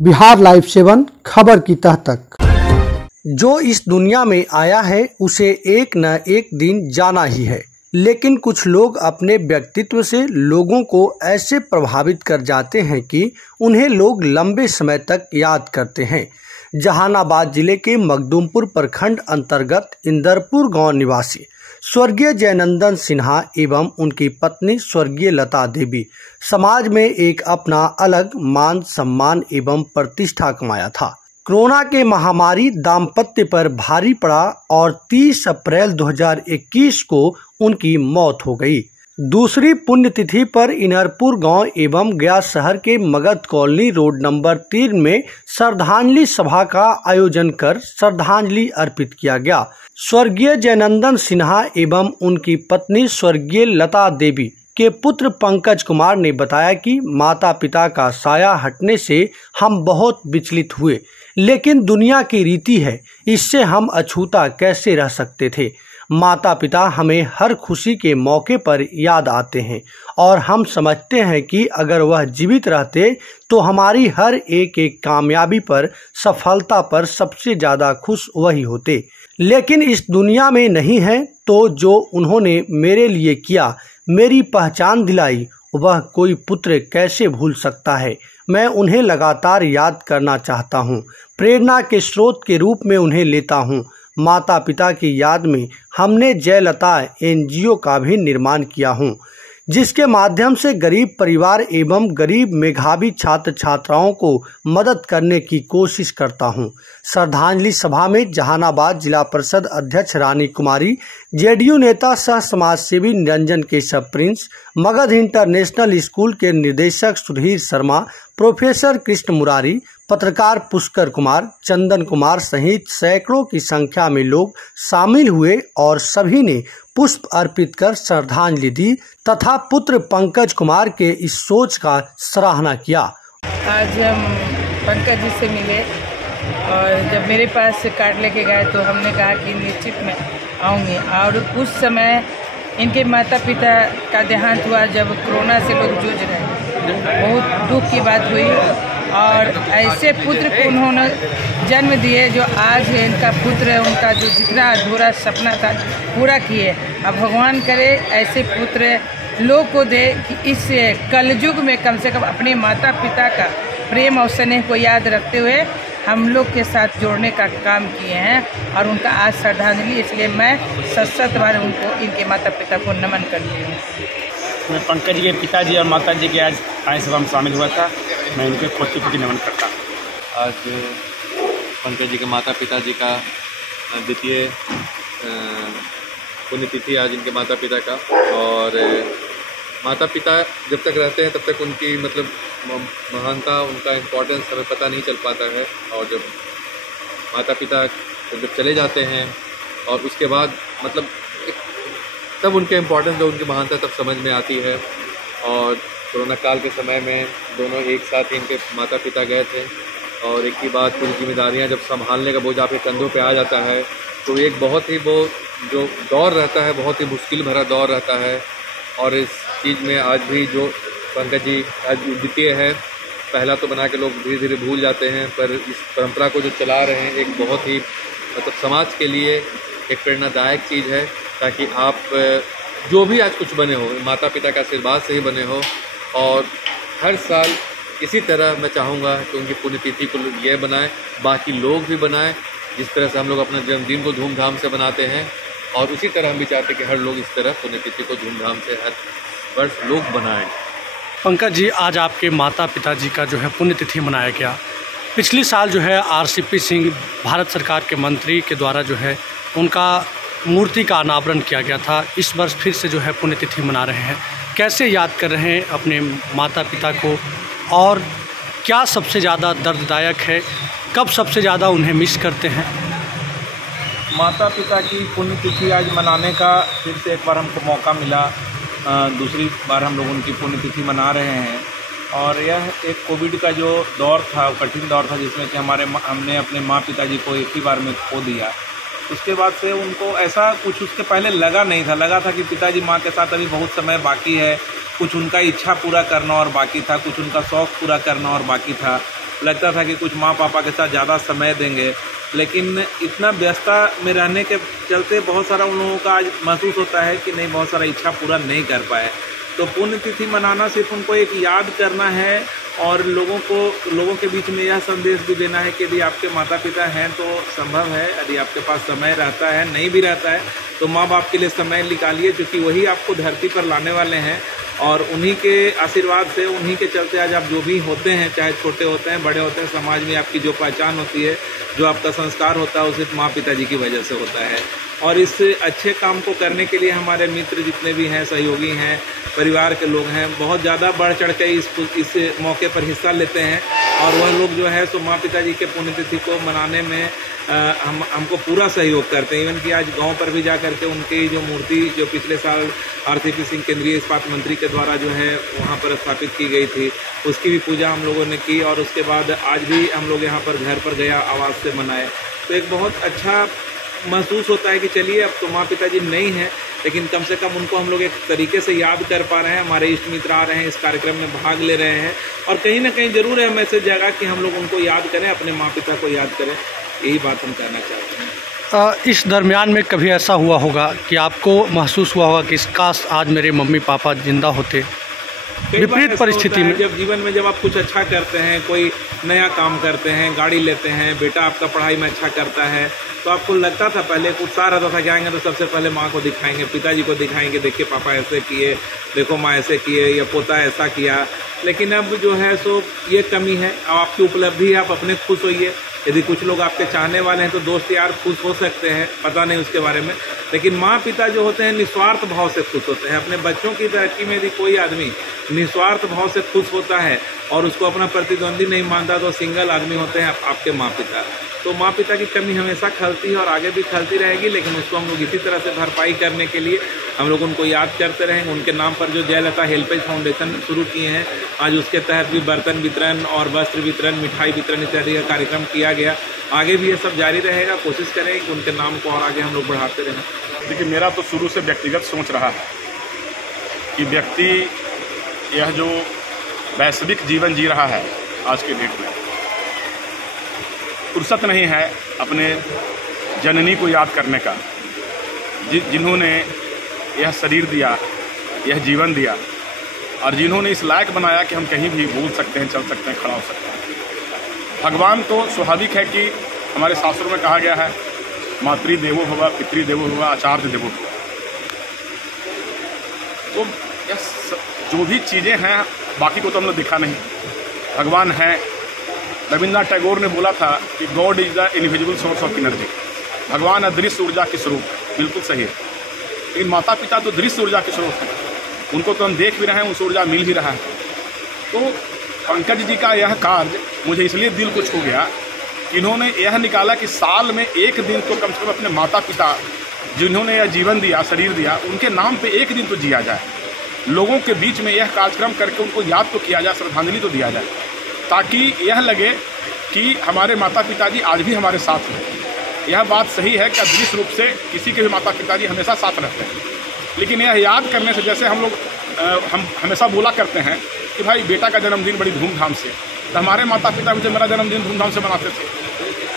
Bihar live 7 खबर की तह तक। जो इस दुनिया में आया है उसे एक न एक दिन जाना ही है, लेकिन कुछ लोग अपने व्यक्तित्व से लोगों को ऐसे प्रभावित कर जाते हैं कि उन्हें लोग लंबे समय तक याद करते हैं। जहानाबाद जिले के मखदूमपुर प्रखंड अंतर्गत इंदरपुर गांव निवासी स्वर्गीय जयनंदन सिन्हा एवं उनकी पत्नी स्वर्गीय लता देवी समाज में एक अपना अलग मान सम्मान एवं प्रतिष्ठा कमाया था। कोरोना के महामारी दाम्पत्य पर भारी पड़ा और 30 अप्रैल 2021 को उनकी मौत हो गई। दूसरी पुण्यतिथि पर इंदरपुर गांव एवं गया शहर के मगध कॉलोनी रोड नंबर 3 में श्रद्धांजलि सभा का आयोजन कर श्रद्धांजलि अर्पित किया गया। स्वर्गीय जयनंदन सिन्हा एवं उनकी पत्नी स्वर्गीय लता देवी के पुत्र पंकज कुमार ने बताया कि माता पिता का साया हटने से हम बहुत विचलित हुए, लेकिन दुनिया की रीति है, इससे हम अछूता कैसे रह सकते थे। माता पिता हमें हर खुशी के मौके पर याद आते हैं और हम समझते हैं कि अगर वह जीवित रहते तो हमारी हर एक कामयाबी पर, सफलता पर सबसे ज़्यादा खुश वही होते, लेकिन इस दुनिया में नहीं है। तो जो उन्होंने मेरे लिए किया, मेरी पहचान दिलाई, वह कोई पुत्र कैसे भूल सकता है। मैं उन्हें लगातार याद करना चाहता हूँ, प्रेरणा के स्रोत के रूप में उन्हें लेता हूँ। माता पिता की याद में हमने जयलता एनजीओ का भी निर्माण किया हूँ, जिसके माध्यम से गरीब परिवार एवं गरीब मेधावी छात्र छात्राओं को मदद करने की कोशिश करता हूँ। श्रद्धांजलि सभा में जहानाबाद जिला परिषद अध्यक्ष रानी कुमारी, जेडीयू नेता सह समाज सेवी Niranjan Keshav Prince, Magadh international school के निदेशक सुधीर शर्मा, प्रोफेसर कृष्ण मुरारी, पत्रकार पुष्कर कुमार, चंदन कुमार सहित सैकड़ों की संख्या में लोग शामिल हुए और सभी ने पुष्प अर्पित कर श्रद्धांजलि दी तथा पुत्र पंकज कुमार के इस सोच का सराहना किया। आज हम पंकज जी से मिले और जब मेरे पास कार्ड लेके गए तो हमने कहा कि निश्चित मैं आऊँगी। और उस समय इनके माता पिता का देहांत हुआ जब कोरोना से लोग जूझ रहे, बहुत दुख की बात हुई। और ऐसे पुत्र को उन्होंने जन्म दिए जो आज है इनका पुत्र, उनका जो जितना अधूरा सपना था पूरा किए। अब भगवान करे ऐसे पुत्र लोग को दे कि इस कलयुग में कम से कम अपने माता पिता का प्रेम और स्नेह को याद रखते हुए हम लोग के साथ जोड़ने का काम किए हैं। और उनका आज श्रद्धांजलि, इसलिए मैं सत बार उनको, इनके माता पिता को नमन करती हूँ। मैं पंकज जी के पिताजी और माता जी के आज आय सभा में शामिल हुआ था। मैं इनके पोते को नमन करता हूँ। आज पंकज जी के माता पिता जी का द्वितीय पुण्यतिथि आज इनके माता पिता का। और माता पिता जब तक रहते हैं तब तक उनकी महानता, उनका इम्पोर्टेंस हमें पता नहीं चल पाता है। और जब माता पिता जब चले जाते हैं और उसके बाद तब उनके इम्पोर्टेंस, उनकी महानता तब समझ में आती है। और कोरोना काल के समय में दोनों एक साथ ही इनके माता पिता गए थे और एक ही बात, पूरी जिम्मेदारियां जब संभालने का बोझ आपके कंधों पे आ जाता है तो एक बहुत ही वो जो दौर रहता है, बहुत ही मुश्किल भरा दौर रहता है। और इस चीज़ में आज भी जो पंकज जी आज द्वितीय है, पहला तो बना के लोग धीरे धीरे भूल जाते हैं, पर इस परंपरा को जो चला रहे हैं एक बहुत ही समाज के लिए एक प्रेरणादायक चीज़ है, ताकि आप जो भी आज कुछ बने हो माता पिता का आशीर्वाद से ही बने हो। और हर साल इसी तरह मैं चाहूँगा कि उनकी पुण्यतिथि को ये बनाएं, बाकी लोग भी बनाएं, जिस तरह से हम लोग अपना जन्मदिन को धूमधाम से बनाते हैं। और उसी तरह हम भी चाहते हैं कि हर लोग इस तरह पुण्यतिथि को धूमधाम से हर वर्ष लोग बनाएं। पंकज जी, आज आपके माता पिता जी का जो है पुण्यतिथि मनाया गया। पिछले साल जो है आरसीपी सिंह भारत सरकार के मंत्री के द्वारा जो है उनका मूर्ति का अनावरण किया गया था। इस वर्ष फिर से जो है पुण्यतिथि मना रहे हैं, कैसे याद कर रहे हैं अपने माता पिता को और क्या सबसे ज़्यादा दर्ददायक है, कब सबसे ज़्यादा उन्हें मिस करते हैं? माता पिता की पुण्यतिथि आज मनाने का फिर से एक बार हमको मौका मिला। दूसरी बार हम लोग उनकी पुण्यतिथि मना रहे हैं। और यह एक कोविड का जो दौर था, कठिन दौर था, जिसमें कि हमने अपने माँ पिताजी को एक ही बार में खो दिया। उसके बाद से उनको ऐसा कुछ उसके पहले लगा था कि पिताजी माँ के साथ अभी बहुत समय बाकी है, कुछ उनका इच्छा पूरा करना और बाकी था, कुछ उनका शौक़ पूरा करना और बाकी था। लगता था कि कुछ माँ पापा के साथ ज़्यादा समय देंगे, लेकिन इतना व्यस्तता में रहने के चलते बहुत सारा उन लोगों का आज महसूस होता है कि नहीं, बहुत सारा इच्छा पूरा नहीं कर पाए। तो पुण्यतिथि मनाना सिर्फ उनको एक याद करना है और लोगों के बीच में यह संदेश भी देना है कि यदि आपके माता पिता हैं तो संभव है, यदि आपके पास समय रहता है, नहीं भी रहता है तो माँ बाप के लिए समय निकालिए, क्योंकि वही आपको धरती पर लाने वाले हैं और उन्हीं के आशीर्वाद से, उन्हीं के चलते आज आप जो भी होते हैं, चाहे छोटे होते हैं बड़े होते हैं, समाज में आपकी जो पहचान होती है, जो आपका संस्कार होता है, वो सिर्फ माँ पिताजी की वजह से होता है। और इस अच्छे काम को करने के लिए हमारे मित्र जितने भी हैं, सहयोगी हैं, परिवार के लोग हैं, बहुत ज़्यादा बढ़ चढ़ के इस मौके पर हिस्सा लेते हैं और वह लोग जो है सो माँ पिताजी के पुण्यतिथि को मनाने में हमको पूरा सहयोग करते हैं। इवन कि आज गांव पर भी जा करके उनकी जो मूर्ति जो पिछले साल आरसीपी सिंह केंद्रीय इस्पात मंत्री के द्वारा जो है वहाँ पर स्थापित की गई थी, उसकी भी पूजा हम लोगों ने की और उसके बाद आज भी हम लोग यहाँ पर घर पर गया आवाज़ से मनाए। तो एक बहुत अच्छा महसूस होता है कि चलिए अब तो माँ पिताजी नहीं हैं, लेकिन कम से कम उनको हम लोग एक तरीके से याद कर पा रहे हैं, हमारे इष्ट मित्र आ रहे हैं, इस कार्यक्रम में भाग ले रहे हैं और कहीं ना कहीं ज़रूर है मैसेज जाएगा कि हम लोग उनको याद करें, अपने माँ पिता को याद करें। यही बात हम कहना चाहते हैं। इस दरमियान में कभी ऐसा हुआ होगा कि आपको महसूस हुआ होगा कि काश आज मेरे मम्मी पापा जिंदा होते? विपरीत परिस्थिति में जब जीवन में जब आप कुछ अच्छा करते हैं, कोई नया काम करते हैं, गाड़ी लेते हैं, बेटा आपका पढ़ाई में अच्छा करता है, तो आपको लगता था, पहले उत्साह रहता था कि आएंगे तो सबसे पहले माँ को दिखाएंगे, पिताजी को दिखाएंगे, देखिए पापा ऐसे किए, देखो माँ ऐसे किए, या पोता ऐसा किया। लेकिन अब जो है सो ये कमी है। अब आपकी उपलब्धि है, आप अपने खुश होइए। यदि कुछ लोग आपके चाहने वाले हैं तो दोस्त यार खुश हो सकते हैं, पता नहीं उसके बारे में, लेकिन माँ पिता जो होते हैं निस्वार्थ भाव से खुश होते हैं। अपने बच्चों की तरक्की में यदि कोई आदमी निस्वार्थ भाव से खुश होता है और उसको अपना प्रतिद्वंदी नहीं मानता तो सिंगल आदमी होते हैं आपके माँ पिता। तो माँ पिता की कमी हमेशा खलती है और आगे भी खलती रहेगी, लेकिन उसको हम लोग इसी तरह से भरपाई करने के लिए हम लोग उनको याद करते रहेंगे। उनके नाम पर जो जयललिता हेल्पेज फाउंडेशन शुरू किए हैं, आज उसके तहत भी बर्तन वितरण और वस्त्र वितरण, मिठाई वितरण इत्यादि का कार्यक्रम किया गया। आगे भी ये सब जारी रहेगा। कोशिश करेंगे कि उनके नाम को और आगे हम लोग बढ़ाते रहें। देखिए, मेरा तो शुरू से व्यक्तिगत सोच रहा है कि व्यक्ति यह जो वैश्विक जीवन जी रहा है आज के डेट में, फुर्सत नहीं है अपने जननी को याद करने का, जिन्होंने यह शरीर दिया, यह जीवन दिया और जिन्होंने इस लायक बनाया कि हम कहीं भी बोल सकते हैं, चल सकते हैं, खड़ा हो सकते हैं। भगवान तो स्वाभाविक है कि हमारे शास्त्रों में कहा गया है, मातृदेवो भव, पितृदेवो भव, आचार्य देवो भव। तो यह जो भी चीज़ें हैं, बाकी को तो हमने देखा नहीं, भगवान है। रविन्द्रनाथ टैगोर ने बोला था कि God is the invisible source of energy, भगवान अदृश्य ऊर्जा के स्वरूप। बिल्कुल सही है, लेकिन माता पिता तो दृश्य ऊर्जा के स्वरूप हैं, उनको तो हम देख भी रहे हैं, उस ऊर्जा मिल भी रहा है। तो पंकज जी का यह कार्य मुझे इसलिए दिल को छू गया कि इन्होंने यह निकाला कि साल में एक दिन तो कम से कम अपने माता पिता जिन्होंने यह जीवन दिया, शरीर दिया, उनके नाम पे एक दिन तो जिया जाए। लोगों के बीच में यह कार्यक्रम करके उनको याद तो किया जाए, श्रद्धांजलि तो दिया जाए, ताकि यह लगे कि हमारे माता पिताजी आज भी हमारे साथ हैं। यह बात सही है कि अदृश्य रूप से किसी के भी माता पिताजी हमेशा साथ रहते हैं, लेकिन यह याद करने से, जैसे हम लोग हम हमेशा बोला करते हैं कि भाई बेटा का जन्मदिन बड़ी धूमधाम से, तो हमारे माता पिता मुझे मेरा जन्मदिन धूमधाम से मनाते थे,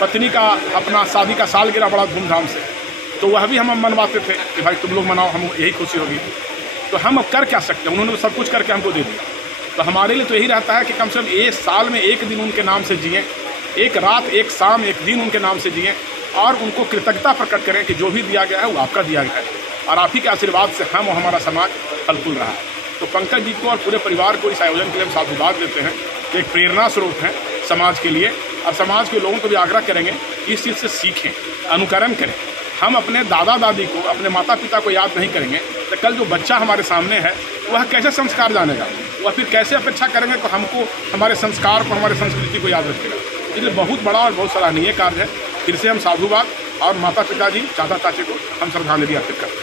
पत्नी का अपना शादी का सालगिरह बड़ा धूमधाम से, तो वह भी हम मनवाते थे कि भाई तुम लोग मनाओ, हम यही खुशी होगी। तो हम अब कर क्या सकते हैं, उन्होंने सब कुछ करके हमको दे दिया। तो हमारे लिए तो यही रहता है कि कम से कम एक साल में एक दिन उनके नाम से जिएँ, एक रात, एक शाम, एक दिन उनके नाम से जिएँ और उनको कृतज्ञता प्रकट करें कि जो भी दिया गया है वो आपका दिया गया है और आप ही के आशीर्वाद से हम और हमारा समाज फल फूल रहा है। तो पंकज जी को और पूरे परिवार को इस आयोजन के लिए हम साधुवाद देते हैं, तो एक प्रेरणा स्वरूप है समाज के लिए, और समाज के लोगों को भी आग्रह करेंगे इस चीज़ से सीखें, अनुकरण करें। हम अपने दादा दादी को, अपने माता पिता को याद नहीं करेंगे तो कल जो बच्चा हमारे सामने है वह कैसे संस्कार जानेगा, वह फिर कैसे अपेक्षा करेंगे तो हमको, हमारे संस्कार को, हमारे संस्कृति को याद रखेगा। इसलिए बहुत बड़ा और बहुत सराहनीय कार्य है। फिर से हम साधुवाद और माता पिताजी, चाचा चाची को हम श्रद्धांजलि अर्पित करते हैं।